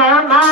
Chama